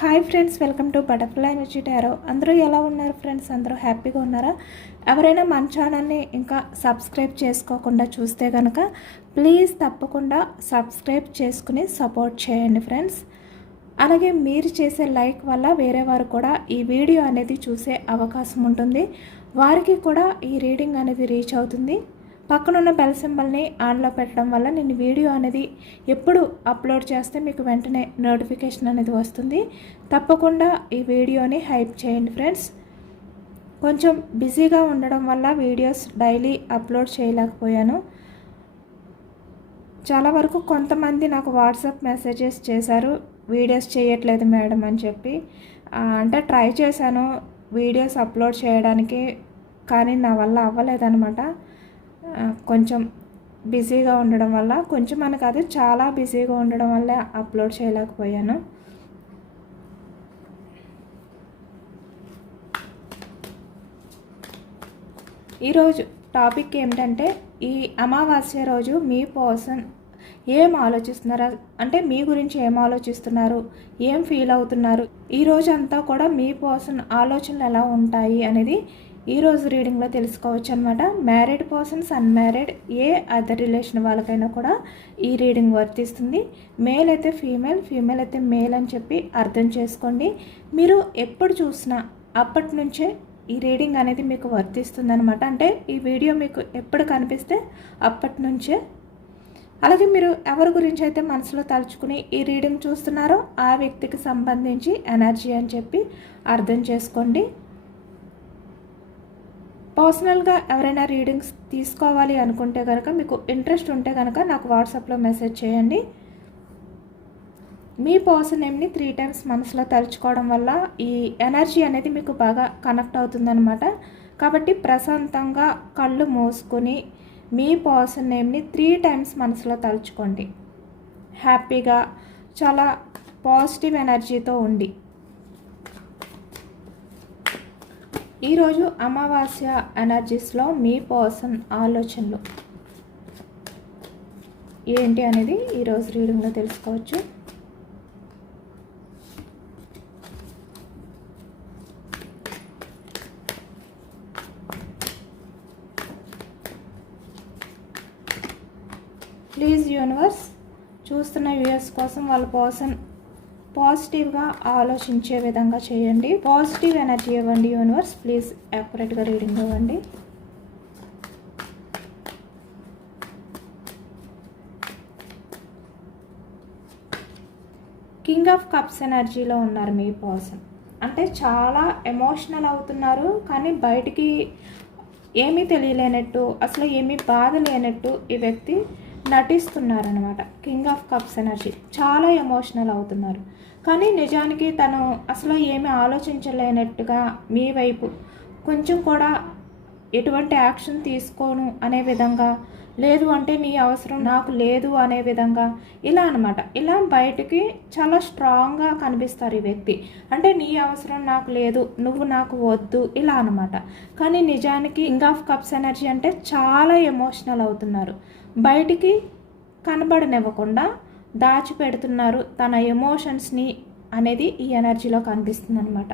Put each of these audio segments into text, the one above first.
Hi friends, welcome to butterfly energy tarot. అందరూ ఎలా ఉన్నారు ఫ్రెండ్స్? అందరూ హ్యాపీగా ఉన్నారా? ఎవరైనా మన ఛానల్ని ఇంకా సబ్స్క్రైబ్ చేసుకోకుండా చూస్తే కనుక ప్లీజ్ తప్పకుండా సబ్స్క్రైబ్ చేసుకుని సపోర్ట్ చేయండి ఫ్రెండ్స్. అలాగే మీరు చేసే లైక్ వల్ల వేరే వారు కూడా ఈ వీడియో అనేది చూసే అవకాశం ఉంటుంది. వారికి కూడా ఈ రీడింగ్ అనేది రీచ్ అవుతుంది. పక్కనున్న బెల్ సింబల్ని ఆన్లో పెట్టడం వల్ల నేను వీడియో అనేది ఎప్పుడు అప్లోడ్ చేస్తే మీకు వెంటనే నోటిఫికేషన్ అనేది వస్తుంది. తప్పకుండా ఈ వీడియోని హైప్ చేయండి ఫ్రెండ్స్. కొంచెం బిజీగా ఉండడం వల్ల వీడియోస్ డైలీ అప్లోడ్ చేయలేకపోయాను. చాలా వరకు కొంతమంది నాకు వాట్సాప్ మెసేజెస్ చేశారు, వీడియోస్ చేయట్లేదు మేడం అని చెప్పి. అంటే ట్రై చేశాను వీడియోస్ అప్లోడ్ చేయడానికి, కానీ నా వల్ల అవ్వలేదన్నమాట. కొంచెం బిజీగా ఉండడం వల్ల, కొంచెం అని కాదు చాలా బిజీగా ఉండడం వల్ల అప్లోడ్ చేయలేకపోయాను. ఈరోజు టాపిక్ ఏమిటంటే, ఈ అమావాస్య రోజు మీ పర్సన్ ఏం ఆలోచిస్తున్నారు, అంటే మీ గురించి ఏం ఆలోచిస్తున్నారు, ఏం ఫీల్ అవుతున్నారు, ఈ రోజు అంతా కూడా మీ పర్సన్ ఆలోచనలు ఎలా ఉంటాయి అనేది ఈరోజు రీడింగ్లో తెలుసుకోవచ్చు అనమాట. మ్యారీడ్ పర్సన్స్, అన్మ్యారీడ్, ఏ అదర్ రిలేషన్ వాళ్ళకైనా కూడా ఈ రీడింగ్ వర్తిస్తుంది. మేల్ అయితే ఫీమేల్, ఫీమేల్ అయితే మేల్ అని చెప్పి అర్థం చేసుకోండి. మీరు ఎప్పుడు చూసినా అప్పటి నుంచే ఈ రీడింగ్ అనేది మీకు వర్తిస్తుంది అనమాట. అంటే ఈ వీడియో మీకు ఎప్పుడు కనిపిస్తే అప్పటి నుంచే. అలాగే మీరు ఎవరి గురించి అయితే మనసులో తలుచుకుని ఈ రీడింగ్ చూస్తున్నారో ఆ వ్యక్తికి సంబంధించి ఎనర్జీ అని చెప్పి అర్థం చేసుకోండి. పర్సనల్గా ఎవరైనా రీడింగ్స్ తీసుకోవాలి అనుకుంటే కనుక, మీకు ఇంట్రెస్ట్ ఉంటే కనుక నాకు వాట్సాప్లో మెసేజ్ చేయండి. మీ పర్సన్ నేమ్ని 3 times మనసులో తలుచుకోవడం వల్ల ఈ ఎనర్జీ అనేది మీకు బాగా కనెక్ట్ అవుతుందన్నమాట. కాబట్టి ప్రశాంతంగా కళ్ళు మూసుకొని మీ పర్సన్ నేమ్ని 3 times మనసులో తలుచుకోండి. హ్యాపీగా, చాలా పాజిటివ్ ఎనర్జీతో ఉండి. ఈరోజు అమావాస్య ఎనర్జీస్లో మీ పర్సన్ ఆలోచనలు ఏంటి అనేది ఈరోజు రీడింగ్లో తెలుసుకోవచ్చు. ప్లీజ్ యూనివర్స్, చూస్తున్న వ్యూయర్స్ కోసం వాళ్ళ పర్సన్ పాజిటివ్గా ఆలోచించే విధంగా చేయండి. పాజిటివ్ ఎనర్జీ ఇవ్వండి యూనివర్స్. ప్లీజ్ యాక్యురేట్గా రీడింగ్ ఇవ్వండి. కింగ్ ఆఫ్ కప్స్ ఎనర్జీలో ఉన్నారు మీ పర్సన్. అంటే చాలా ఎమోషనల్ అవుతున్నారు, కానీ బయటికి ఏమీ తెలియలేనట్టు, అసలు ఏమీ బాధ లేనట్టు ఈ వ్యక్తి నటిస్తున్నారనమాట. కింగ్ ఆఫ్ కప్స్ ఎనర్జీ, చాలా ఎమోషనల్ అవుతున్నారు, కానీ నిజానికి తను అసలు ఏమీ ఆలోచించలేనట్టుగా మీ వైపు కొంచెం కూడా ఎటువంటి యాక్షన్ తీసుకోను అనే విధంగా, లేదు అంటే నీ అవసరం నాకు లేదు అనే విధంగా, ఇలా అనమాట. ఇలా బయటికి చాలా స్ట్రాంగ్గా కనిపిస్తారు ఈ వ్యక్తి. అంటే నీ అవసరం నాకు లేదు, నువ్వు నాకు వద్దు, ఇలా అనమాట. కానీ నిజానికి కింగ్ ఆఫ్ కప్స్ ఎనర్జీ అంటే చాలా ఎమోషనల్ అవుతున్నారు. బయటికి కనబడనివ్వకుండా దాచిపెడుతున్నారు తన ఎమోషన్స్ని అనేది ఈ ఎనర్జీలో కనిపిస్తుంది అనమాట.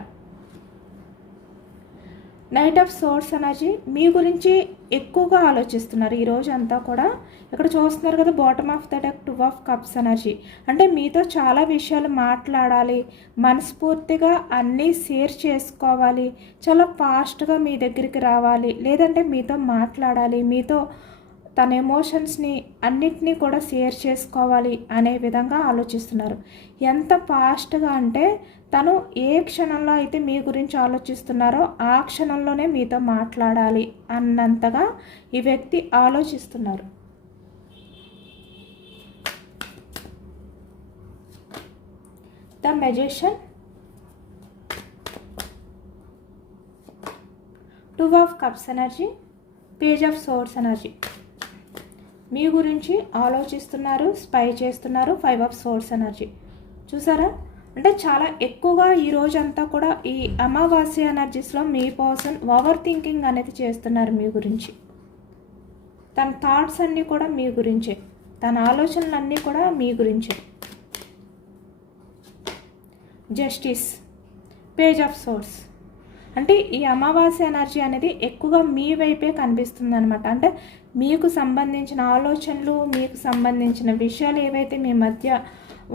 నైట్ ఆఫ్ సోర్స్ ఎనర్జీ మీ గురించి ఎక్కువగా ఆలోచిస్తున్నారు ఈరోజు అంతా కూడా. ఇక్కడ చూస్తున్నారు కదా, bottom of the deck 2 of cups energy. అంటే మీతో చాలా విషయాలు మాట్లాడాలి, మనస్ఫూర్తిగా అన్నీ షేర్ చేసుకోవాలి, చాలా ఫాస్ట్గా మీ దగ్గరికి రావాలి, లేదంటే మీతో మాట్లాడాలి, మీతో తన ఎమోషన్స్ని అన్నిటినీ కూడా షేర్ చేసుకోవాలి అనే విధంగా ఆలోచిస్తున్నారు. ఎంత ఫాస్ట్గా అంటే తను ఏ క్షణంలో అయితే మీ గురించి ఆలోచిస్తున్నారో ఆ క్షణంలోనే మీతో మాట్లాడాలి అన్నంతగా ఈ వ్యక్తి ఆలోచిస్తున్నారు. The magician, 2 of cups energy, page of swords energy. మీ గురించి ఆలోచిస్తున్నారు, స్పై చేస్తున్నారు. 5 of సోర్స్ ఎనర్జీ. చూసారా? అంటే చాలా ఎక్కువగా ఈ రోజంతా కూడా ఈ అమావాస్య ఎనర్జీస్లో మీ పర్సన్ ఓవర్ థింకింగ్ అనేది చేస్తున్నారు మీ గురించి. తన థాట్స్ అన్నీ కూడా మీ గురించే, తన ఆలోచనలన్నీ కూడా మీ గురించే. Justice, page of source. అంటే ఈ అమావాస్య ఎనర్జీ అనేది ఎక్కువగా మీ వైపే కనిపిస్తుంది అనమాట. అంటే మీకు సంబంధించిన ఆలోచనలు, మీకు సంబంధించిన విషయాలు ఏవైతే మీ మధ్య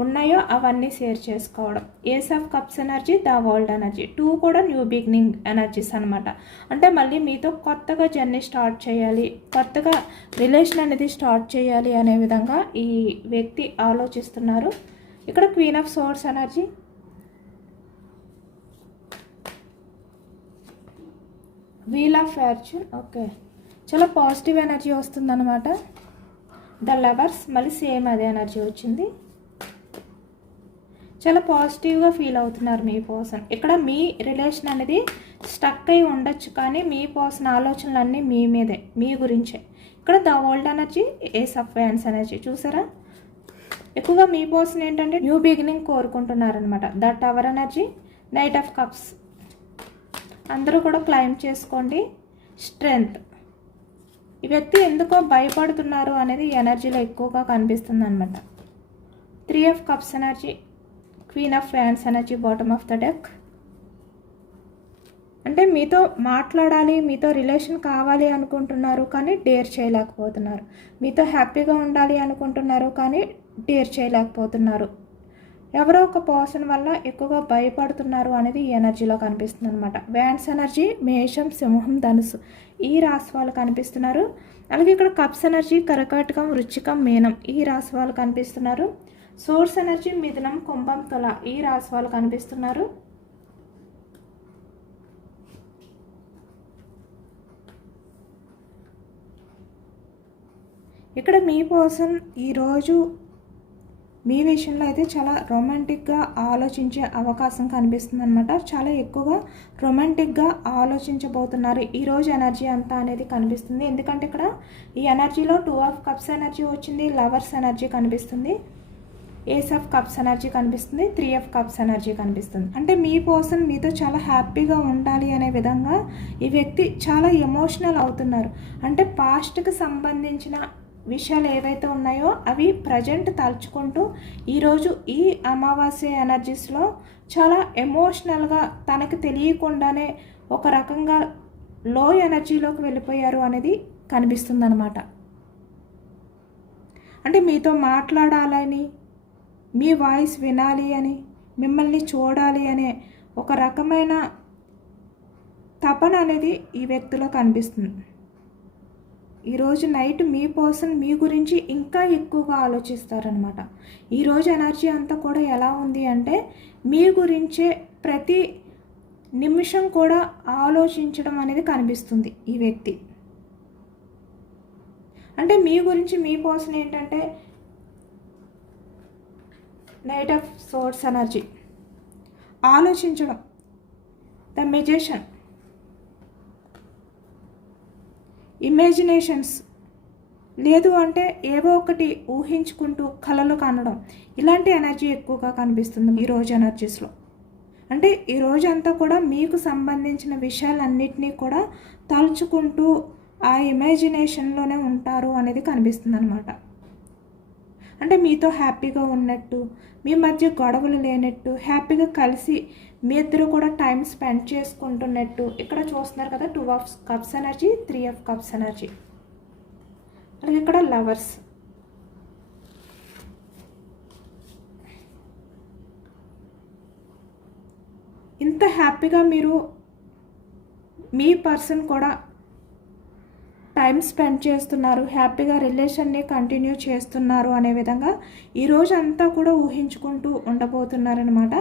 ఉన్నాయో అవన్నీ షేర్ చేసుకోవడం. Ace of cups energy, the world energy, 2 కూడా న్యూ బిగినింగ్ ఎనర్జీస్ అనమాట. అంటే మళ్ళీ మీతో కొత్తగా జర్నీ స్టార్ట్ చేయాలి, కొత్తగా రిలేషన్ అనేది స్టార్ట్ చేయాలి అనే విధంగా ఈ వ్యక్తి ఆలోచిస్తున్నారు. ఇక్కడ queen of swords energy, wheel of fortune. Okay, చాలా పాజిటివ్ ఎనర్జీ వస్తుందన్నమాట. ద లవర్స్, మళ్ళీ సేమ్ అదే ఎనర్జీ వచ్చింది. చాలా పాజిటివ్గా ఫీల్ అవుతున్నారు మీ పర్సన్. ఇక్కడ మీ రిలేషన్ అనేది స్టక్ అయి ఉండొచ్చు, కానీ మీ పర్సన్ ఆలోచనలన్నీ మీ మీదే, మీ గురించే. ఇక్కడ the world energy, ace of wands energy. చూసారా, ఎక్కువగా మీ పర్సన్ ఏంటంటే న్యూ బిగినింగ్ కోరుకుంటున్నారనమాట. The tower energy, knight of cups. అందరూ కూడా క్లైమ్ చేసుకోండి. స్ట్రెంగ్త్, ఈ వ్యక్తి ఎందుకో భయపడుతున్నారు అనేది ఈ ఎనర్జీలో ఎక్కువగా కనిపిస్తుంది అనమాట. 3 of cups energy, queen of wands energy, bottom of the deck. అంటే మీతో మాట్లాడాలి, మీతో రిలేషన్ కావాలి అనుకుంటున్నారు, కానీ డేర్ చేయలేకపోతున్నారు. మీతో హ్యాపీగా ఉండాలి అనుకుంటున్నారు, కానీ డేర్ చేయలేకపోతున్నారు. ఎవరో ఒక పర్సన్ వల్ల ఎక్కువగా భయపడుతున్నారు అనేది ఈ ఎనర్జీలో కనిపిస్తుంది అనమాట. వ్యాండ్స్ ఎనర్జీ, మేషం, సింహం, ధనుసు, ఈ రాశి వాళ్ళు కనిపిస్తున్నారు. అలాగే ఇక్కడ కప్స్ ఎనర్జీ, కర్కాటకం, వృశ్చికం, మీనం, ఈ రాశి వాళ్ళు కనిపిస్తున్నారు. సోర్స్ ఎనర్జీ, మిథునం, కుంభం, తుల, ఈ రాశి వాళ్ళు కనిపిస్తున్నారు. ఇక్కడ మీ పర్సన్ ఈరోజు మీ విషయంలో అయితే చాలా రొమాంటిక్గా ఆలోచించే అవకాశం కనిపిస్తుంది అనమాట. చాలా ఎక్కువగా రొమాంటిక్గా ఆలోచించబోతున్నారు ఈరోజు ఎనర్జీ అంతా అనేది కనిపిస్తుంది. ఎందుకంటే ఇక్కడ ఈ ఎనర్జీలో 2 ఆఫ్ కప్స్ ఎనర్జీ వచ్చింది, లవర్స్ ఎనర్జీ కనిపిస్తుంది, ఏస్ ఆఫ్ కప్స్ ఎనర్జీ కనిపిస్తుంది, 3 ఆఫ్ కప్స్ ఎనర్జీ కనిపిస్తుంది. అంటే మీ పర్సన్ మీతో చాలా హ్యాపీగా ఉండాలి అనే విధంగా ఈ వ్యక్తి చాలా ఎమోషనల్ అవుతున్నారు. అంటే పాస్ట్కి సంబంధించిన విషయాలు ఏవైతే ఉన్నాయో అవి ప్రజెంట్ తలుచుకుంటూ ఈరోజు ఈ అమావాస్య ఎనర్జీస్లో చాలా ఎమోషనల్గా తనకు తెలియకుండానే ఒక రకంగా లో ఎనర్జీలోకి వెళ్ళిపోయారు అనేది కనిపిస్తుంది అనమాట. అంటే మీతో మాట్లాడాలని, మీ వాయిస్ వినాలి అని, మిమ్మల్ని చూడాలి అనే ఒక రకమైన తపన అనేది ఈ వ్యక్తిలో కనిపిస్తుంది. ఈరోజు నైట్ మీ పర్సన్ మీ గురించి ఇంకా ఎక్కువగా ఆలోచిస్తారనమాట. ఈరోజు ఎనర్జీ అంతా కూడా ఎలా ఉంది అంటే మీ గురించే ప్రతి నిమిషం కూడా ఆలోచించడం అనేది కనిపిస్తుంది ఈ వ్యక్తి. అంటే మీ గురించి మీ పర్సన్ ఏంటంటే నైట్ ఆఫ్ సోర్స్ ఎనర్జీ, ఆలోచించడం, ద మెజిషియన్, ఇమాజినేషన్స్, లేదు అంటే ఏవో ఒకటి ఊహించుకుంటూ కలలు కనడం, ఇలాంటి ఎనర్జీ ఎక్కువగా కనిపిస్తుంది ఈరోజు ఎనర్జీస్లో. అంటే ఈ రోజంతా కూడా మీకు సంబంధించిన విషయాలన్నిటినీ కూడా తలుచుకుంటూ ఆ ఇమాజినేషన్లోనే ఉంటారు అనేది కనిపిస్తుంది అనమాట. అంటే మీతో హ్యాపీగా ఉన్నట్టు, మీ మధ్య గొడవలు లేనట్టు, హ్యాపీగా కలిసి మీ ఇద్దరు కూడా టైం స్పెండ్ చేసుకుంటున్నట్టు ఇక్కడ చూస్తున్నారు కదా. 2 of cups energy, 3 of cups energy. అలాగే ఇక్కడ లవర్స్, ఇంత హ్యాపీగా మీరు మీ పర్సన్ కూడా టైం స్పెండ్ చేస్తున్నారు, హ్యాపీగా రిలేషన్ని కంటిన్యూ చేస్తున్నారు అనే విధంగా ఈరోజు అంతా కూడా ఊహించుకుంటూ ఉండబోతున్నారనమాట.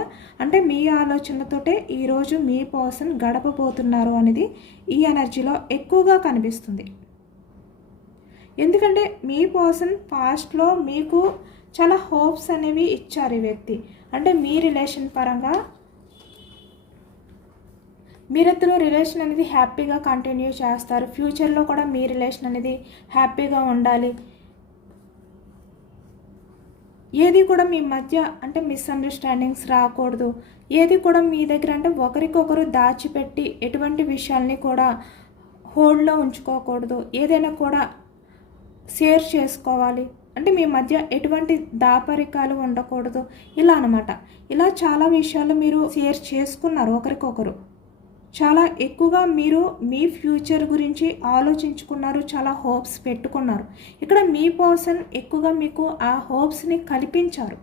అంటే మీ ఆలోచనలతోటే ఈరోజు మీ పర్సన్ గడపబోతున్నారు అనేది ఈ ఎనర్జీలో ఎక్కువగా కనిపిస్తుంది. ఎందుకంటే మీ పర్సన్ పాస్ట్లో మీకు చాలా హోప్స్ అనేవి ఇచ్చారు ఈ వ్యక్తి. అంటే మీ రిలేషన్ పరంగా మీరిద్దరూ రిలేషన్ అనేది హ్యాపీగా కంటిన్యూ చేస్తారు, ఫ్యూచర్లో కూడా మీ రిలేషన్ అనేది హ్యాపీగా ఉండాలి, ఏది కూడా మీ మధ్య అంటే మిస్అండర్స్టాండింగ్స్ రాకూడదు, ఏది కూడా మీ దగ్గర అంటే ఒకరికొకరు దాచిపెట్టి ఎటువంటి విషయాల్ని కూడా హోల్డ్లో ఉంచుకోకూడదు, ఏదైనా కూడా షేర్ చేసుకోవాలి అంటే మీ మధ్య ఎటువంటి దాపరికాలు ఉండకూడదు ఇలా అనమాట. ఇలా చాలా విషయాలు మీరు షేర్ చేసుకున్నారు ఒకరికొకరు. చాలా ఎక్కువగా మీరు మీ ఫ్యూచర్ గురించి ఆలోచించుకున్నారు, చాలా హోప్స్ పెట్టుకున్నారు. ఇక్కడ మీ పర్సన్ ఎక్కువగా మీకు ఆ హోప్స్ని కల్పించారు.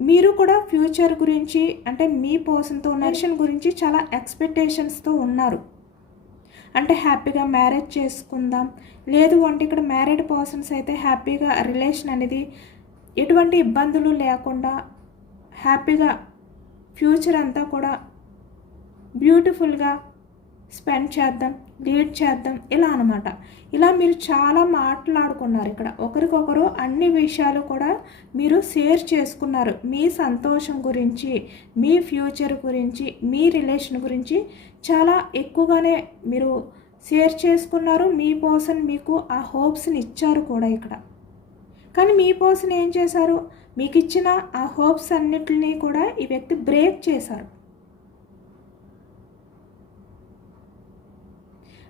మీరు కూడా ఫ్యూచర్ గురించి అంటే మీ పర్సన్తో రిలేషన్ గురించి చాలా ఎక్స్పెక్టేషన్స్తో ఉన్నారు. అంటే హ్యాపీగా మ్యారేజ్ చేసుకుందాం, లేదు అంటే ఇక్కడ మ్యారీడ్ పర్సన్స్ అయితే హ్యాపీగా రిలేషన్ అనేది ఎటువంటి ఇబ్బందులు లేకుండా హ్యాపీగా ఫ్యూచర్ అంతా కూడా బ్యూటిఫుల్గా స్పెండ్ చేద్దాం, లీడ్ చేద్దాం ఇలా అనమాట. ఇలా మీరు చాలా మాట్లాడుకున్నారు. ఇక్కడ ఒకరికొకరు అన్ని విషయాలు కూడా మీరు షేర్ చేసుకున్నారు. మీ సంతోషం గురించి, మీ ఫ్యూచర్ గురించి, మీ రిలేషన్ గురించి చాలా ఎక్కువగానే మీరు షేర్ చేసుకున్నారు. మీ పర్సన్ మీకు ఆ హోప్స్ని ఇచ్చారు కూడా ఇక్కడ. కానీ మీ పర్సన్ ఏం చేశారు, మీకు ఇచ్చిన ఆ హోప్స్ అన్నిటిని కూడా ఈ వ్యక్తి బ్రేక్ చేశారు.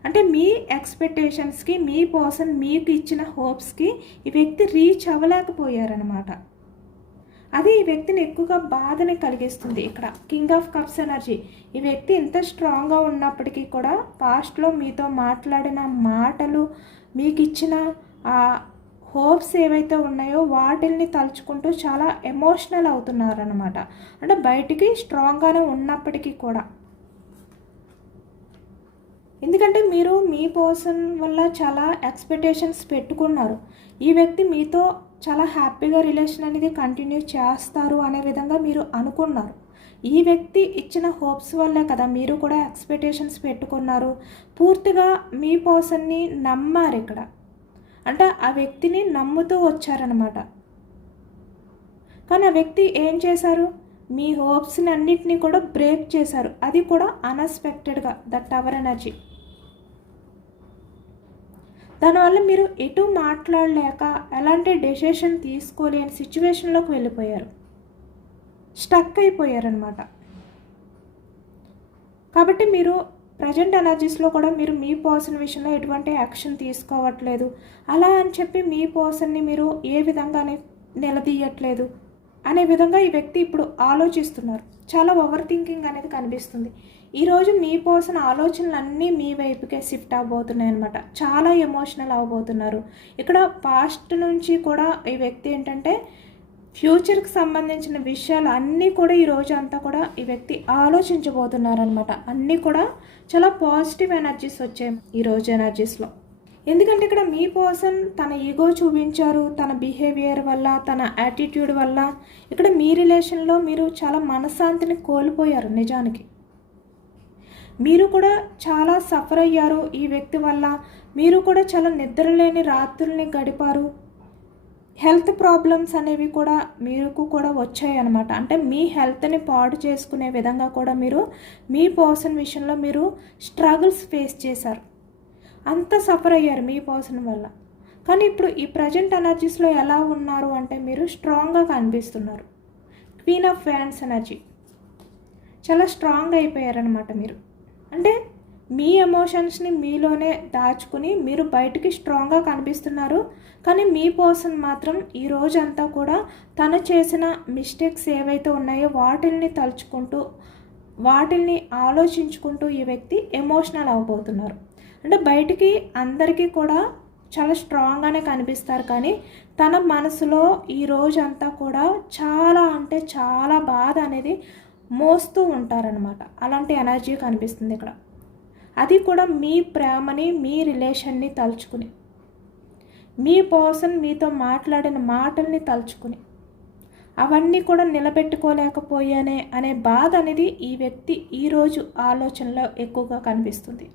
అంటే మీ ఎక్స్పెక్టేషన్స్కి మీ పర్సన్ మీకు ఇచ్చిన హోప్స్కి ఈ వ్యక్తి రీచ్ అవ్వలేకపోయారనమాట. అది ఈ వ్యక్తిని ఎక్కువగా బాధని కలిగిస్తుంది. ఇక్కడ కింగ్ ఆఫ్ కప్స్ ఎనర్జీ. ఈ వ్యక్తి ఇంత స్ట్రాంగ్గా ఉన్నప్పటికీ కూడా పాస్ట్లో మీతో మాట్లాడిన మాటలు, మీకు ఇచ్చిన ఆ హోప్స్ ఏవైతే ఉన్నాయో వాటిల్ని తలుచుకుంటూ చాలా ఎమోషనల్ అవుతున్నారనమాట. అంటే బయటికి స్ట్రాంగ్గానే ఉన్నప్పటికీ కూడా, ఎందుకంటే మీరు మీ పర్సన్ వల్ల చాలా ఎక్స్పెక్టేషన్స్ పెట్టుకున్నారు. ఈ వ్యక్తి మీతో చాలా హ్యాపీగా రిలేషన్ అనేది కంటిన్యూ చేస్తారు అనే విధంగా మీరు అనుకున్నారు. ఈ వ్యక్తి ఇచ్చిన హోప్స్ వల్లే కదా మీరు కూడా ఎక్స్పెక్టేషన్స్ పెట్టుకున్నారు. పూర్తిగా మీ పర్సన్ని నమ్మారు ఇక్కడ. అంటే ఆ వ్యక్తిని నమ్ముతూ వచ్చారనమాట. కానీ ఆ వ్యక్తి ఏం చేశారు, మీ హోప్స్ని అన్నిటినీ కూడా బ్రేక్ చేశారు. అది కూడా అన్ఎక్స్పెక్టెడ్గా, దట్ టవర్ ఎనర్జీ. దానివల్ల మీరు ఎటు మాట్లాడలేక ఎలాంటి డెసిషన్ తీసుకోలేని సిచ్యువేషన్లోకి వెళ్ళిపోయారు, స్టక్ అయిపోయారనమాట. కాబట్టి మీరు ప్రజెంట్ ఎనర్జీస్లో కూడా మీరు మీ పర్సన్ విషయంలో ఎటువంటి యాక్షన్ తీసుకోవట్లేదు. అలా అని చెప్పి మీ పర్సన్ని మీరు ఏ విధంగానే నిలదీయట్లేదు అనే విధంగా ఈ వ్యక్తి ఇప్పుడు ఆలోచిస్తున్నారు. చాలా ఓవర్ థింకింగ్ అనేది కనిపిస్తుంది. ఈరోజు మీ పర్సన్ ఆలోచనలన్నీ మీ వైపుకే షిఫ్ట్ అవబోతున్నాయి అనమాట. చాలా ఎమోషనల్ అవ్వబోతున్నారు. ఇక్కడ పాస్ట్ నుంచి కూడా ఈ వ్యక్తి ఏంటంటే ఫ్యూచర్కి సంబంధించిన విషయాలు అన్నీ కూడా ఈరోజు అంతా కూడా ఈ వ్యక్తి ఆలోచించబోతున్నారనమాట. అన్నీ కూడా చాలా పాజిటివ్ ఎనర్జీస్ వచ్చాయి ఈరోజు ఎనర్జీస్లో. ఎందుకంటే ఇక్కడ మీ పర్సన్ తన ఈగో చూపించారు, తన బిహేవియర్ వల్ల, తన యాటిట్యూడ్ వల్ల ఇక్కడ మీ రిలేషన్లో మీరు చాలా మనశ్శాంతిని కోల్పోయారు. నిజానికి మీరు కూడా చాలా సఫర్ అయ్యారు ఈ వ్యక్తి వల్ల. మీరు కూడా చాలా నిద్రలేని రాత్రుల్ని గడిపారు. హెల్త్ ప్రాబ్లమ్స్ అనేవి కూడా మీకు కూడా వచ్చాయి అన్నమాట. అంటే మీ హెల్త్ని పాడు చేసుకునే విధంగా కూడా మీరు మీ పర్సన్ విషయంలో మీరు స్ట్రగుల్స్ ఫేస్ చేశారు. అంత సఫర్ అయ్యారు మీ పర్సన్ వల్ల. కానీ ఇప్పుడు ఈ ప్రజెంట్ ఎనర్జీస్లో ఎలా ఉన్నారు అంటే మీరు స్ట్రాంగ్గా కనిపిస్తున్నారు. Queen of wands energy. చాలా స్ట్రాంగ్ అయిపోయారనమాట మీరు. అంటే మీ ఎమోషన్స్ని మీలోనే దాచుకుని మీరు బయటికి స్ట్రాంగ్గా కనిపిస్తున్నారు. కానీ మీ పర్సన్ మాత్రం ఈ రోజంతా కూడా తను చేసిన మిస్టేక్స్ ఏవైతే ఉన్నాయో వాటిల్ని తలుచుకుంటూ, వాటిల్ని ఆలోచించుకుంటూ ఈ వ్యక్తి ఎమోషనల్ అవబోతున్నారు. అంటే బయటికి అందరికీ కూడా చాలా స్ట్రాంగ్గానే కనిపిస్తారు. కానీ తన మనసులో ఈ రోజంతా కూడా చాలా అంటే చాలా బాధ అనేది మోస్తూ ఉంటారనమాట. అలాంటి ఎనర్జీ కనిపిస్తుంది ఇక్కడ. అది కూడా మీ ప్రేమని, మీ రిలేషన్ని తలుచుకుని, మీ పర్సన్ మీతో మాట్లాడిన మాటల్ని తలుచుకుని, అవన్నీ కూడా నిలబెట్టుకోలేకపోయానే అనే బాధ అనేది ఈ వ్యక్తి ఈరోజు ఆలోచనలో ఎక్కువగా కనిపిస్తుంది.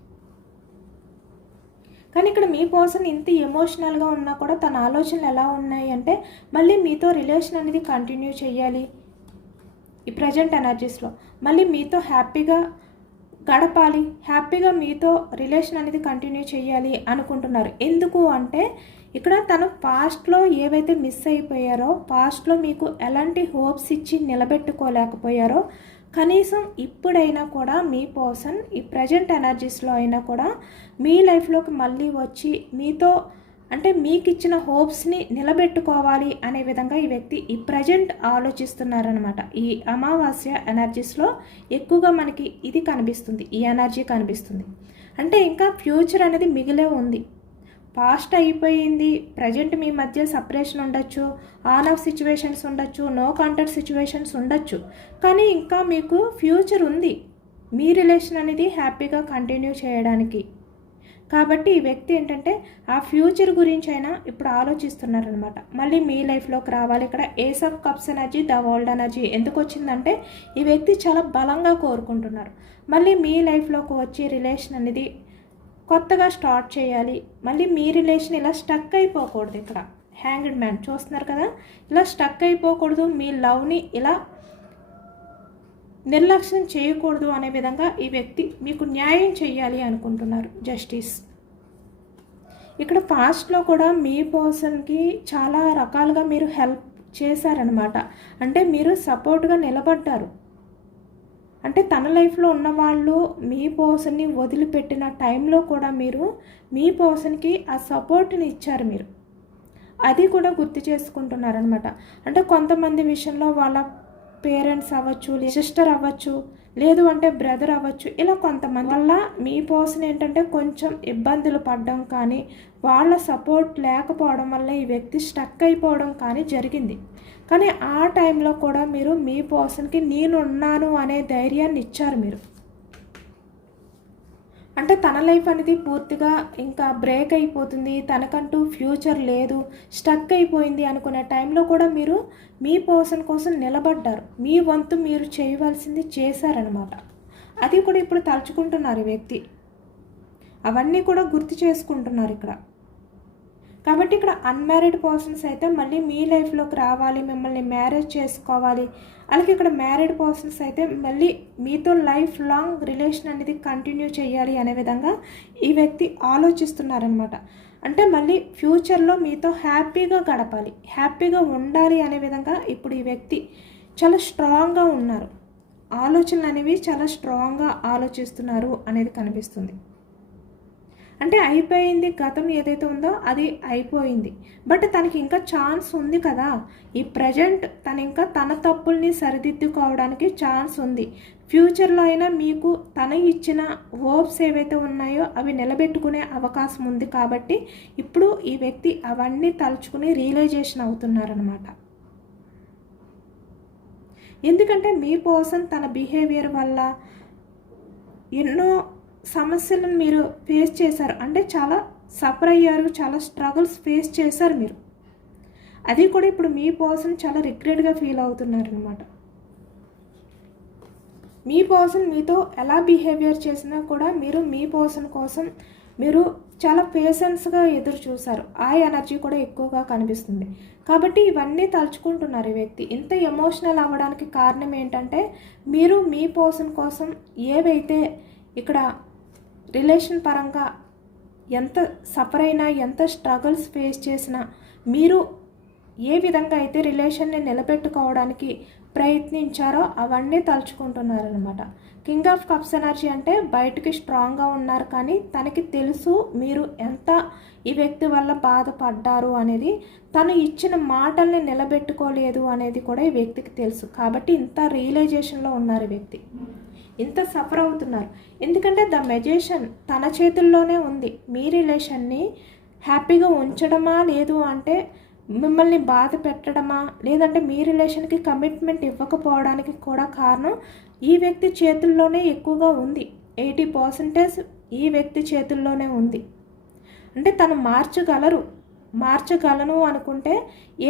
కానీ ఇక్కడ మీ పర్సన్ ఇంత ఎమోషనల్గా ఉన్నా కూడా తన ఆలోచనలు ఎలా ఉన్నాయి అంటే మళ్ళీ మీతో రిలేషన్ అనేది కంటిన్యూ చేయాలి. ఈ ప్రజెంట్ ఎనర్జీస్లో మళ్ళీ మీతో హ్యాపీగా గడపాలి, హ్యాపీగా మీతో రిలేషన్ అనేది కంటిన్యూ చేయాలి అనుకుంటున్నారు. ఎందుకు అంటే ఇక్కడ తను పాస్ట్లో ఏవైతే మిస్ అయిపోయారో, పాస్ట్లో మీకు ఎలాంటి హోప్స్ ఇచ్చి నిలబెట్టుకోలేకపోయారో, కనీసం ఇప్పుడైనా కూడా మీ పర్సన్ ఈ ప్రజెంట్ ఎనర్జీస్లో అయినా కూడా మీ లైఫ్లోకి మళ్ళీ వచ్చి మీతో అంటే మీకు ఇచ్చిన హోప్స్ని నిలబెట్టుకోవాలి అనే విధంగా ఈ వ్యక్తి ఈ ప్రజెంట్ ఆలోచిస్తున్నారనమాట. ఈ అమావాస్య ఎనర్జీస్లో ఎక్కువగా మనకి ఇది కనిపిస్తుంది, ఈ ఎనర్జీ కనిపిస్తుంది. అంటే ఇంకా ఫ్యూచర్ అనేది మిగిలే ఉంది. పాస్ట్ అయిపోయింది, ప్రజెంట్ మీ మధ్య సపరేషన్ ఉండొచ్చు, ఆన్ ఆఫ్ సిచ్యువేషన్స్ ఉండొచ్చు, నో కాంటాక్ట్ సిచ్యువేషన్స్ ఉండొచ్చు, కానీ ఇంకా మీకు ఫ్యూచర్ ఉంది మీ రిలేషన్ అనేది హ్యాపీగా కంటిన్యూ చేయడానికి. కాబట్టి ఈ వ్యక్తి ఏంటంటే ఆ ఫ్యూచర్ గురించి అయినా ఇప్పుడు ఆలోచిస్తున్నారనమాట. మళ్ళీ మీ లైఫ్లోకి రావాలి. ఇక్కడ ace of cups energy, the world energy ఎందుకు వచ్చిందంటే ఈ వ్యక్తి చాలా బలంగా కోరుకుంటున్నారు మళ్ళీ మీ లైఫ్లోకి వచ్చి రిలేషన్ అనేది కొత్తగా స్టార్ట్ చేయాలి. మళ్ళీ మీ రిలేషన్ ఇలా స్టక్ అయిపోకూడదు. ఇక్కడ హ్యాంగ్డ్ మ్యాన్ చూస్తున్నారు కదా, ఇలా స్టక్ అయిపోకూడదు, మీ లవ్ని ఇలా నిర్లక్ష్యం చేయకూడదు అనే విధంగా ఈ వ్యక్తి మీకు న్యాయం చేయాలి అనుకుంటున్నారు. జస్టిస్. ఇక్కడ పాస్ట్లో కూడా మీ పర్సన్కి చాలా రకాలుగా మీరు హెల్ప్ చేశారనమాట. అంటే మీరు సపోర్ట్గా నిలబడ్డారు. అంటే తన లైఫ్లో ఉన్నవాళ్ళు మీ పర్సన్ని వదిలిపెట్టిన టైంలో కూడా మీరు మీ పర్సన్కి ఆ సపోర్ట్ని ఇచ్చారు. మీరు అది కూడా గుర్తు చేసుకుంటున్నారనమాట. అంటే కొంతమంది విషయంలో వాళ్ళ పేరెంట్స్ అవ్వచ్చు, సిస్టర్ అవ్వచ్చు, లేదు అంటే బ్రదర్ అవ్వచ్చు, ఇలా కొంతమంది వల్ల మీ పర్సన్ ఏంటంటే కొంచెం ఇబ్బందులు పడడం కానీ వాళ్ళ సపోర్ట్ లేకపోవడం వల్ల ఈ వ్యక్తి స్టక్ అయిపోవడం కానీ జరిగింది. కానీ ఆ టైంలో కూడా మీరు మీ పర్సన్కి నేనున్నాను అనే ధైర్యాన్ని ఇచ్చారు మీరు. అంటే తన లైఫ్ అనేది పూర్తిగా ఇంకా బ్రేక్ అయిపోతుంది, తనకంటూ ఫ్యూచర్ లేదు, స్టక్ అయిపోయింది అనుకునే టైంలో కూడా మీరు మీ పర్సన్ కోసం నిలబడ్డారు. మీ వంతు మీరు చేయవలసింది చేశారనమాట. అది కూడా ఇప్పుడు తలుచుకుంటున్నారు ఈ వ్యక్తి. అవన్నీ కూడా గుర్తు చేసుకుంటున్నారు ఇక్కడ. కాబట్టి ఇక్కడ అన్మ్యారీడ్ పర్సన్స్ అయితే మళ్ళీ మీ లైఫ్లోకి రావాలి, మిమ్మల్ని మ్యారేజ్ చేసుకోవాలి. అలాగే ఇక్కడ మ్యారీడ్ పర్సన్స్ అయితే మళ్ళీ మీతో లైఫ్ లాంగ్ రిలేషన్ అనేది కంటిన్యూ చేయాలి అనే విధంగా ఈ వ్యక్తి ఆలోచిస్తున్నారనమాట. అంటే మళ్ళీ ఫ్యూచర్లో మీతో హ్యాపీగా గడపాలి, హ్యాపీగా ఉండాలి అనే విధంగా ఇప్పుడు ఈ వ్యక్తి చాలా స్ట్రాంగ్గా ఉన్నారు. ఆలోచనలు అనేవి చాలా స్ట్రాంగ్గా ఆలోచిస్తున్నారు అనేది కనిపిస్తుంది. అంటే అయిపోయింది, గతం ఏదైతే ఉందో అది అయిపోయింది, బట్ తనకి ఇంకా ఛాన్స్ ఉంది కదా. ఈ ప్రజెంట్ తను ఇంకా తన తప్పుల్ని సరిదిద్దుకోవడానికి ఛాన్స్ ఉంది. ఫ్యూచర్లో అయినా మీకు తన ఇచ్చిన హోప్స్ ఏవైతే ఉన్నాయో అవి నిలబెట్టుకునే అవకాశం ఉంది. కాబట్టి ఇప్పుడు ఈ వ్యక్తి అవన్నీ తలుచుకుని రియలైజేషన్ అవుతున్నారనమాట. ఎందుకంటే మీ పర్సన్ తన బిహేవియర్ వల్ల ఎన్నో సమస్యలను మీరు ఫేస్ చేశారు. అంటే చాలా సఫర్ అయ్యారు, చాలా స్ట్రగుల్స్ ఫేస్ చేశారు మీరు. అది కూడా ఇప్పుడు మీ పర్సన్ చాలా రిగ్రెట్గా ఫీల్ అవుతున్నారనమాట. మీ పర్సన్ మీతో ఎలా బిహేవియర్ చేసినా కూడా మీరు మీ పర్సన్ కోసం మీరు చాలా పేషెన్స్గా ఎదురు చూశారు. ఆ ఎనర్జీ కూడా ఎక్కువగా కనిపిస్తుంది. కాబట్టి ఇవన్నీ తలుచుకుంటున్నారు ఈ వ్యక్తి. ఇంత ఎమోషనల్ అవ్వడానికి కారణం ఏంటంటే మీరు మీ పర్సన్ కోసం ఏవైతే ఇక్కడ రిలేషన్ పరంగా ఎంత సఫర్ అయినా, ఎంత స్ట్రగుల్స్ ఫేస్ చేసినా మీరు ఏ విధంగా అయితే రిలేషన్ని నిలబెట్టుకోవడానికి ప్రయత్నించారో అవన్నీ తలుచుకుంటున్నారనమాట. కింగ్ ఆఫ్ కప్స్ ఎనర్జీ అంటే బయటికి స్ట్రాంగ్గా ఉన్నారు, కానీ తనకి తెలుసు మీరు ఎంత ఈ వ్యక్తి వల్ల బాధపడ్డారు అనేది. తను ఇచ్చిన మాటల్ని నిలబెట్టుకోలేదు అనేది కూడా ఈ వ్యక్తికి తెలుసు. కాబట్టి ఇంత రియలైజేషన్లో ఉన్నారు ఈ వ్యక్తి, ఇంత సఫర్ అవుతున్నారు. ఎందుకంటే ద మెజిషియన్ తన చేతుల్లోనే ఉంది. మీ రిలేషన్ని హ్యాపీగా ఉంచడమా, లేదు అంటే మిమ్మల్ని బాధ పెట్టడమా, లేదంటే మీ రిలేషన్కి కమిట్మెంట్ ఇవ్వకపోవడానికి కూడా కారణం ఈ వ్యక్తి చేతుల్లోనే ఎక్కువగా ఉంది. 80% ఈ వ్యక్తి చేతుల్లోనే ఉంది. అంటే తను మార్చగలను అనుకుంటే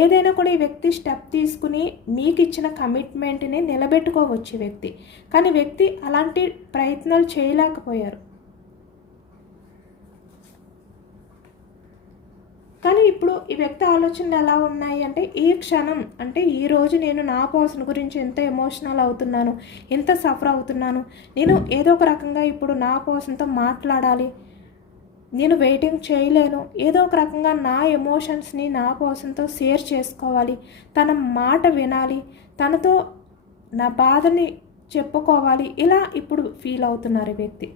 ఏదైనా కూడా ఈ వ్యక్తి స్టెప్ తీసుకుని మీకు ఇచ్చిన కమిట్మెంట్ని నిలబెట్టుకోవచ్చు ఈ వ్యక్తి. కానీ వ్యక్తి అలాంటి ప్రయత్నాలు చేయలేకపోయారు. కానీ ఇప్పుడు ఈ వ్యక్తి ఆలోచనలు ఎలా ఉన్నాయి అంటే ఈ క్షణం, అంటే ఈరోజు నేను నా పర్సన్ గురించి ఎంత ఎమోషనల్ అవుతున్నాను, ఎంత సఫర్ అవుతున్నాను, నేను ఏదో ఒక రకంగా ఇప్పుడు నా పర్సన్తో మాట్లాడాలి, నేను వెయిటింగ్ చేయలేను, ఏదో ఒక రకంగా నా ఎమోషన్స్ని నా పర్సన్తో షేర్ చేసుకోవాలి, తన మాట వినాలి, తనతో నా బాధని చెప్పుకోవాలి, ఇలా ఇప్పుడు ఫీల్ అవుతున్నారు ఈ వ్యక్తి.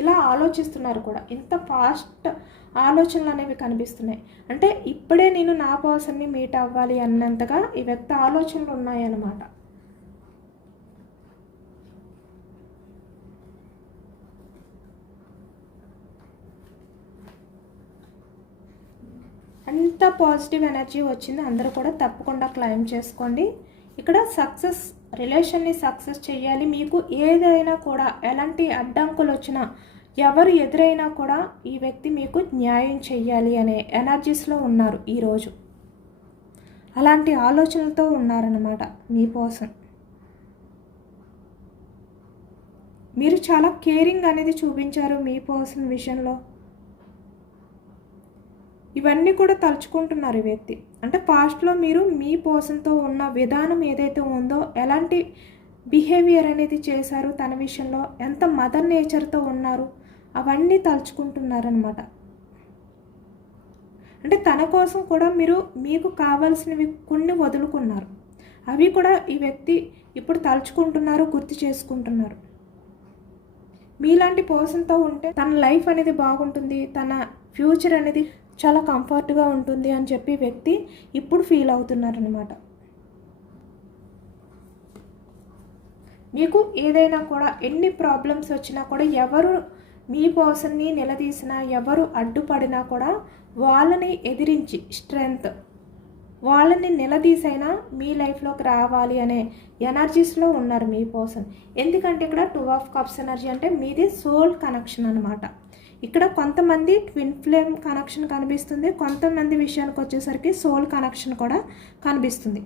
ఇలా ఆలోచిస్తున్నారు కూడా. ఇంత ఫాస్ట్ ఆలోచనలు అనేవి కనిపిస్తున్నాయి. అంటే ఇప్పుడే నేను నా పర్సన్ని మీట్ అవ్వాలి అన్నంతగా ఈ వ్యక్తి ఆలోచనలు ఉన్నాయన్నమాట. అంత పాజిటివ్ ఎనర్జీ వచ్చింది. అందరూ కూడా తప్పకుండా క్లైమ్ చేసుకోండి. ఇక్కడ సక్సెస్, రిలేషన్ని సక్సెస్ చేయాలి. మీకు ఏదైనా కూడా ఎలాంటి అడ్డంకులు వచ్చినా, ఎవరు ఎదురైనా కూడా ఈ వ్యక్తి మీకు న్యాయం చెయ్యాలి అనే ఎనర్జీస్లో ఉన్నారు ఈరోజు. అలాంటి ఆలోచనలతో ఉన్నారన్నమాట మీ పర్సన్. మీరు చాలా కేరింగ్ అనేది చూపించారు మీ పర్సన్ విషయంలో. ఇవన్నీ కూడా తలుచుకుంటున్నారు ఈ వ్యక్తి. అంటే పాస్ట్లో మీరు మీ పర్సన్తో ఉన్న విధానం ఏదైతే ఉందో, ఎలాంటి బిహేవియర్ అనేది చేశారు తన విషయంలో, ఎంత మదర్ నేచర్తో ఉన్నారు, అవన్నీ తలుచుకుంటున్నారనమాట. అంటే తన కోసం కూడా మీరు మీకు కావాల్సినవి కొన్ని వదులుకున్నారు. అవి కూడా ఈ వ్యక్తి ఇప్పుడు తలుచుకుంటున్నారు, గుర్తు చేసుకుంటున్నారు. మీలాంటి పర్సన్తో ఉంటే తన లైఫ్ అనేది బాగుంటుంది, తన ఫ్యూచర్ అనేది చాలా కంఫర్ట్గా ఉంటుంది అని చెప్పి వ్యక్తి ఇప్పుడు ఫీల్ అవుతున్నారనమాట. మీకు ఏదైనా కూడా ఎన్ని ప్రాబ్లమ్స్ వచ్చినా కూడా, ఎవరు మీ పర్సన్ని నిలదీసినా, ఎవరు అడ్డుపడినా కూడా వాళ్ళని ఎదిరించి స్ట్రెంగ్త్, వాళ్ళని నిలదీసైనా మీ లైఫ్లోకి రావాలి అనే ఎనర్జీస్లో ఉన్నారు మీ పర్సన్. ఎందుకంటే ఇక్కడ 2 ఆఫ్ కప్స్ ఎనర్జీ అంటే మీది సోల్ కనెక్షన్ అనమాట. ఇక్కడ కొంతమంది ట్విన్ ఫ్లేమ్ కనెక్షన్ కనిపిస్తుంది, కొంతమంది విషయానికి వచ్చేసరికి సోల్ కనెక్షన్ కూడా కనిపిస్తుంది.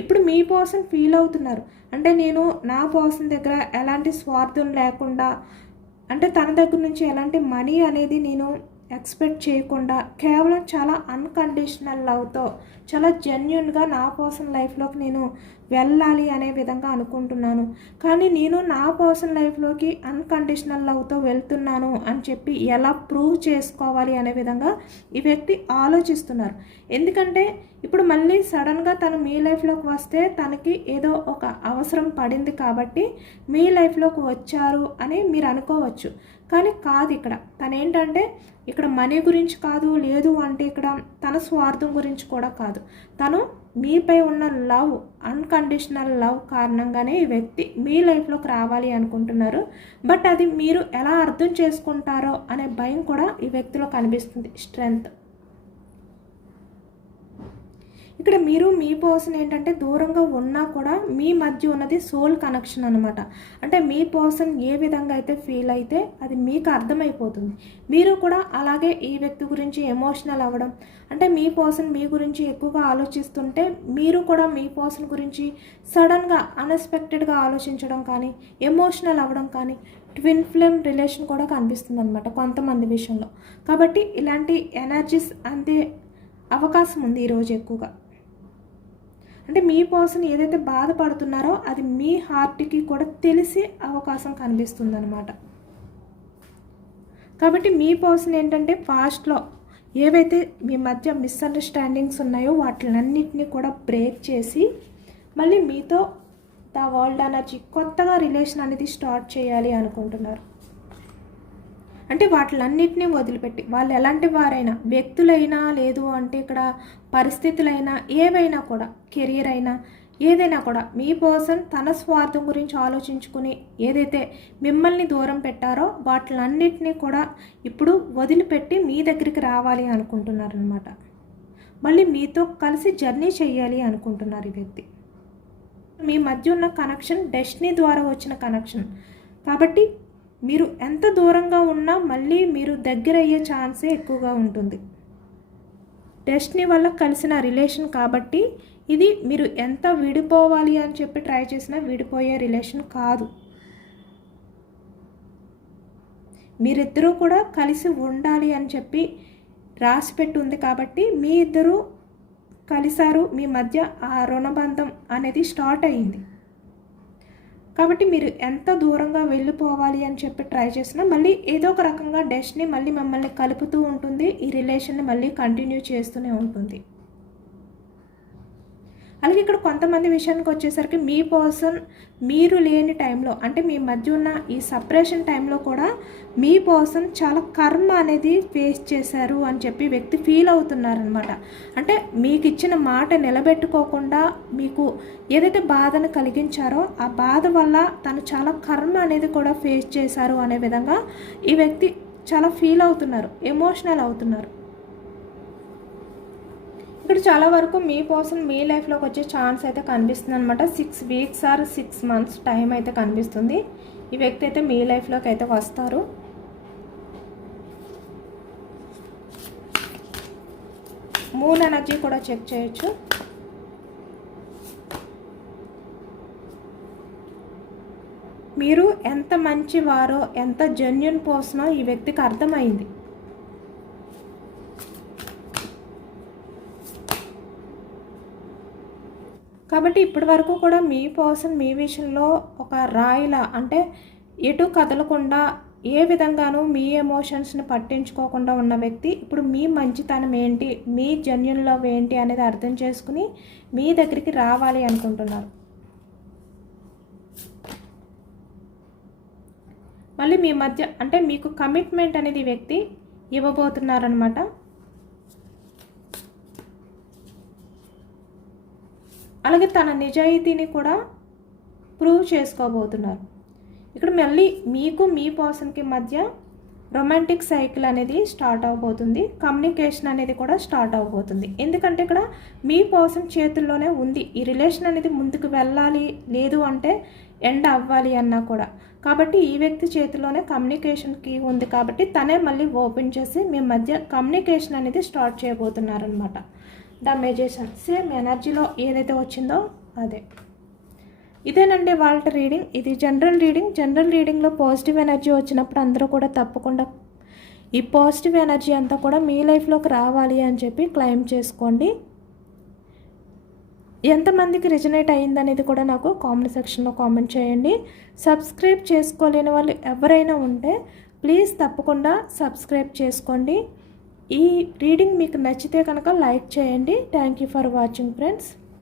ఇప్పుడు మీ పర్సన్ ఫీల్ అవుతున్నారు, అంటే నేను నా పర్సన్ దగ్గర ఎలాంటి స్వార్థం లేకుండా, అంటే తన దగ్గర నుంచి ఎలాంటి మనీ అనేది నేను ఎక్స్పెక్ట్ చేయకుండా, కేవలం చాలా అన్కండిషనల్ లవ్తో, చాలా జెన్యున్గా నా పర్సన్ లైఫ్లోకి నేను వెళ్ళాలి అనే విధంగా అనుకుంటున్నాను. కానీ నేను నా పర్సన్ లైఫ్లోకి అన్కండిషనల్ లవ్తో వెళ్తున్నాను అని చెప్పి ఎలా ప్రూవ్ చేసుకోవాలి అనే విధంగా ఈ వ్యక్తి ఆలోచిస్తున్నారు. ఎందుకంటే ఇప్పుడు మళ్ళీ సడన్గా తను మీ లైఫ్లోకి వస్తే తనకి ఏదో ఒక అవసరం పడింది కాబట్టి మీ లైఫ్లోకి వచ్చారు అని మీరు అనుకోవచ్చు. కానీ కాదు, ఇక్కడ తనేంటంటే ఇక్కడ మనీ గురించి కాదు, లేదు అంటే ఇక్కడ తన స్వార్థం గురించి కూడా కాదు. తను మీపై ఉన్న లవ్, అన్కండిషనల్ లవ్ కారణంగానే ఈ వ్యక్తి మీ లైఫ్లోకి రావాలి అనుకుంటున్నారు. బట్ అది మీరు ఎలా అర్థం చేసుకుంటారో అనే భయం కూడా ఈ వ్యక్తిలో కనిపిస్తుంది, స్ట్రెంగ్త్. ఇక్కడ మీరు మీ పర్సన్ ఏంటంటే దూరంగా ఉన్నా కూడా మీ మధ్య ఉన్నది సోల్ కనెక్షన్ అనమాట. అంటే మీ పర్సన్ ఏ విధంగా అయితే ఫీల్ అయితే అది మీకు అర్థమైపోతుంది. మీరు కూడా అలాగే ఈ వ్యక్తి గురించి ఎమోషనల్ అవ్వడం, అంటే మీ పర్సన్ మీ గురించి ఎక్కువగా ఆలోచిస్తుంటే మీరు కూడా మీ పర్సన్ గురించి సడన్గా అన్ఎక్స్పెక్టెడ్గా ఆలోచించడం కానీ, ఎమోషనల్ అవ్వడం కానీ, ట్విన్ ఫ్లేమ్ రిలేషన్ కూడా కనిపిస్తుంది అనమాట కొంతమంది విషయంలో. కాబట్టి ఇలాంటి ఎనర్జీస్ అంతే అవకాశం ఉంది ఈరోజు ఎక్కువగా. అంటే మీ పర్సన్ ఏదైతే బాధపడుతున్నారో అది మీ హార్ట్కి కూడా తెలిసే అవకాశం కనిపిస్తుంది అనమాట. కాబట్టి మీ పర్సన్ ఏంటంటే పాస్ట్లో ఏవైతే మీ మధ్య మిస్అండర్స్టాండింగ్స్ ఉన్నాయో వాటిలన్నింటినీ కూడా బ్రేక్ చేసి మళ్ళీ మీతో ద వరల్డ్ ఎనర్జీ కొత్తగా రిలేషన్ అనేది స్టార్ట్ చేయాలి అనుకుంటున్నారు. అంటే వాటిలన్నింటినీ వదిలిపెట్టి, వాళ్ళు ఎలాంటి వారైనా, వ్యక్తులైనా లేదు అంటే ఇక్కడ పరిస్థితులైనా, ఏవైనా కూడా, కెరీర్ అయినా ఏదైనా కూడా, మీ పర్సన్ తన స్వార్థం గురించి ఆలోచించుకుని ఏదైతే మిమ్మల్ని దూరం పెట్టారో వాటిలన్నింటినీ కూడా ఇప్పుడు వదిలిపెట్టి మీ దగ్గరికి రావాలి అనుకుంటున్నారనమాట. మళ్ళీ మీతో కలిసి జర్నీ చేయాలి అనుకుంటున్నారు ఈ వ్యక్తి. మీ మధ్య ఉన్న కనెక్షన్ డెస్టినీ ద్వారా వచ్చిన కనెక్షన్ కాబట్టి మీరు ఎంత దూరంగా ఉన్నా మళ్ళీ మీరు దగ్గర అయ్యే ఛాన్సే ఎక్కువగా ఉంటుంది. డెస్టినీ వల్ల కలిసిన రిలేషన్ కాబట్టి ఇది మీరు ఎంత విడిపోవాలి అని చెప్పి ట్రై చేసినా విడిపోయే రిలేషన్ కాదు. మీరిద్దరూ కూడా కలిసి ఉండాలి అని చెప్పి రాసిపెట్టి ఉంది కాబట్టి మీ ఇద్దరూ కలిసారు, మీ మధ్య ఆ రుణబంధం అనేది స్టార్ట్ అయ్యింది. కాబట్టి మీరు ఎంత దూరంగా వెళ్ళిపోవాలి అని చెప్పి ట్రై చేసినా మళ్ళీ ఏదో ఒక రకంగా డెస్టినీ మళ్ళీ మిమ్మల్ని కలుపుతూ ఉంటుంది, ఈ రిలేషన్ని మళ్ళీ కంటిన్యూ చేస్తూనే ఉంటుంది. అలాగే ఇక్కడ కొంతమంది విషయానికి వచ్చేసరికి మీ పర్సన్ మీరు లేని టైంలో, అంటే మీ మధ్య ఉన్న ఈ సపరేషన్ టైంలో కూడా మీ పర్సన్ చాలా కర్మ అనేది ఫేస్ చేశారు అని చెప్పి వ్యక్తి ఫీల్ అవుతున్నారనమాట. అంటే మీకు ఇచ్చిన మాట నిలబెట్టుకోకుండా మీకు ఏదైతే బాధను కలిగించారో ఆ బాధ వల్ల తను చాలా కర్మ అనేది కూడా ఫేస్ చేశారు అనే విధంగా ఈ వ్యక్తి చాలా ఫీల్ అవుతున్నారు, ఎమోషనల్ అవుతున్నారు. ఇక్కడ చాలా వరకు మీ పర్సన్ మీ లైఫ్లోకి వచ్చే ఛాన్స్ అయితే కనిపిస్తుంది అనమాట. 6 వీక్స్ ఆర్ 6 మంత్స్ టైం అయితే కనిపిస్తుంది. ఈ వ్యక్తి అయితే మీ లైఫ్లోకి అయితే వస్తారు. మూన్ ఎనర్జీ కూడా చెక్ చేయొచ్చు. మీరు ఎంత మంచివారో, ఎంత జెన్యూన్ పర్సనో ఈ వ్యక్తికి అర్థమైంది. కాబట్టి ఇప్పటి వరకు కూడా మీ పర్సన్ మీ విషయంలో ఒక రాయిలా, అంటే ఎటు కదలకుండా ఏ విధంగానూ మీ ఎమోషన్స్ని పట్టించుకోకుండా ఉన్న వ్యక్తి ఇప్పుడు మీ మంచితనం ఏంటి, మీ జెన్యూన్ లవ్ ఏంటి అనేది అర్థం చేసుకుని మీ దగ్గరికి రావాలి అనుకుంటున్నారు. మళ్ళీ మీ మధ్య అంటే మీకు కమిట్మెంట్ అనేది వ్యక్తి ఇవ్వబోతున్నారనమాట. అలాగే తన నిజాయితీని కూడా ప్రూవ్ చేసుకోబోతున్నారు. ఇక్కడ మళ్ళీ మీకు మీ పర్సన్కి మధ్య రొమాంటిక్ సైకిల్ అనేది స్టార్ట్ అవబోతుంది. కమ్యూనికేషన్ అనేది కూడా స్టార్ట్ అవబోతుంది. ఎందుకంటే ఇక్కడ మీ పర్సన్ చేతుల్లోనే ఉంది ఈ రిలేషన్ అనేది ముందుకు వెళ్ళాలి, లేదు అంటే ఎండ్ అవ్వాలి అన్నా కూడా. కాబట్టి ఈ వ్యక్తి చేతిలోనే కమ్యూనికేషన్కి ఉంది కాబట్టి తనే మళ్ళీ ఓపెన్ చేసి మీ మధ్య కమ్యూనికేషన్ అనేది స్టార్ట్ చేయబోతున్నారనమాట. ద మెజిషియన్ సేమ్ ఎనర్జీలో ఏదైతే వచ్చిందో అదే. ఇదేనండి వాళ్ళ రీడింగ్. ఇది జనరల్ రీడింగ్. జనరల్ రీడింగ్లో పాజిటివ్ ఎనర్జీ వచ్చినప్పుడు అందరూ కూడా తప్పకుండా ఈ పాజిటివ్ ఎనర్జీ అంతా కూడా మీ లైఫ్లోకి రావాలి అని చెప్పి క్లెయిమ్ చేసుకోండి. ఎంతమందికి రిజనేట్ అయ్యిందనేది కూడా నాకు కామెంట్ సెక్షన్లో కామెంట్ చేయండి. సబ్స్క్రైబ్ చేసుకోలేని వాళ్ళు ఎవరైనా ఉంటే ప్లీజ్ తప్పకుండా సబ్స్క్రైబ్ చేసుకోండి. ఈ రీడింగ్ మీకు నచ్చితే కనుక లైక్ చేయండి. Thank you for watching friends.